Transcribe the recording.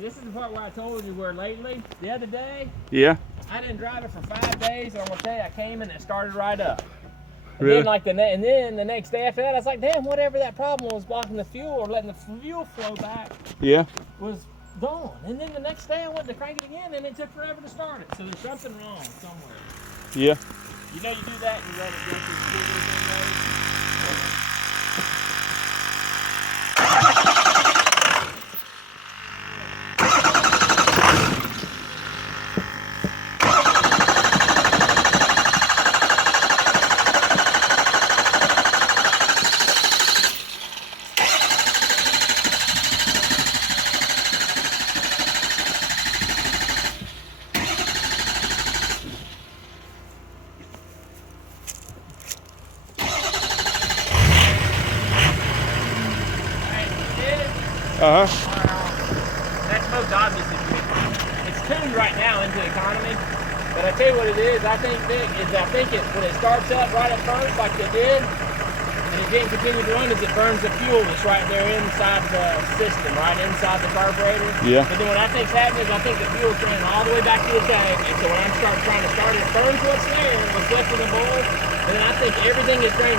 And this is the part where I told you where lately, the other day, Yeah. I didn't drive it for 5 days, and I'm gonna tell you, I came and it started right up. And Really? then like and then the next day after that, I was like, damn, whatever that problem was blocking the fuel or letting the fuel flow back Yeah. was gone. And then the next day I went to crank it again, and it took forever to start it. So there's something wrong somewhere. Yeah. You know, you do that and you run it just as good as it goes. Uh-huh. That smoke's obviously it's tuned right now into economy, but I tell you what it is. I think Vic, is I think it when it starts up right at first like it did, and it didn't continue to run, is it burns the fuel that's right there inside the system, right inside the carburetor. Yeah. But then what I think's happening is I think the fuel's ran all the way back to the tank, and so when I'm trying to start it, burns what's there, what's left in the bowl, and then I think everything is drained